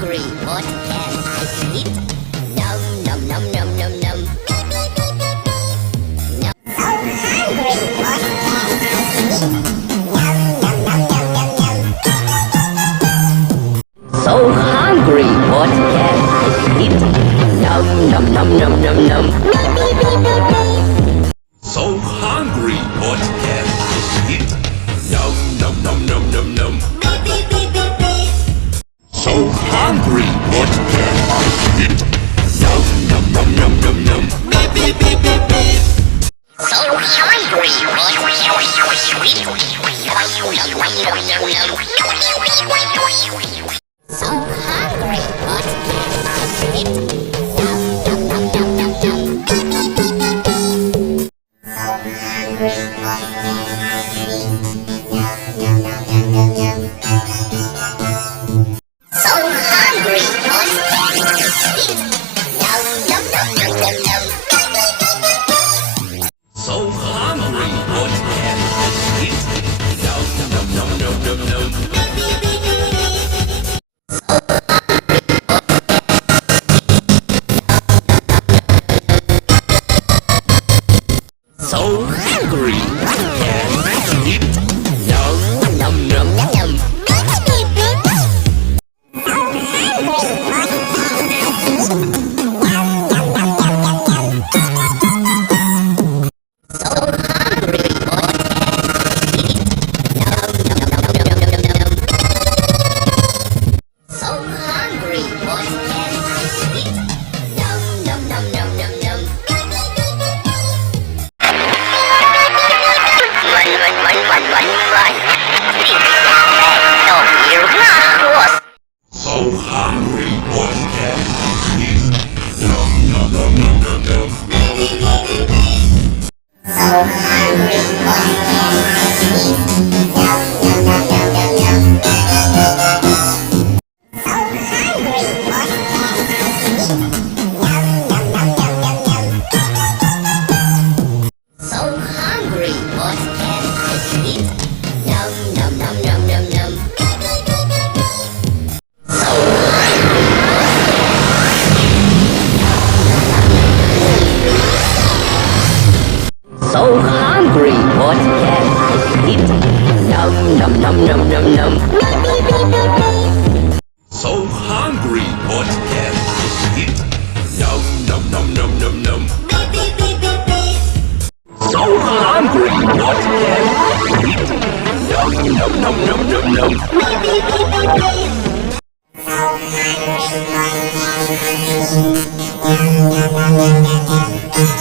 hungry, what can I eat? Num num num num num num. So hungry, what can I eat? Num num num num num num. So hungry, what can I eat? Num num num num num num. So hungry, what can I eat? Num num num num num num. So hungry, what can I eat? So hungry, what can I eat? Num num num num num num. So hungry, what can I eat? Num num num num num num. So hungry, what can I eat? Num num num num num num. So hungry, what can I eat? Num num num num num. So hungry, what can I eat? Num num num num num num. So hungry, what can I eat? Num num num num num num. So hungry, what can I eat? Num num num num num num. So hungry, what can I eat? Num num num num num num. So hungry, what can I eat? Num num num num num num. So hungry,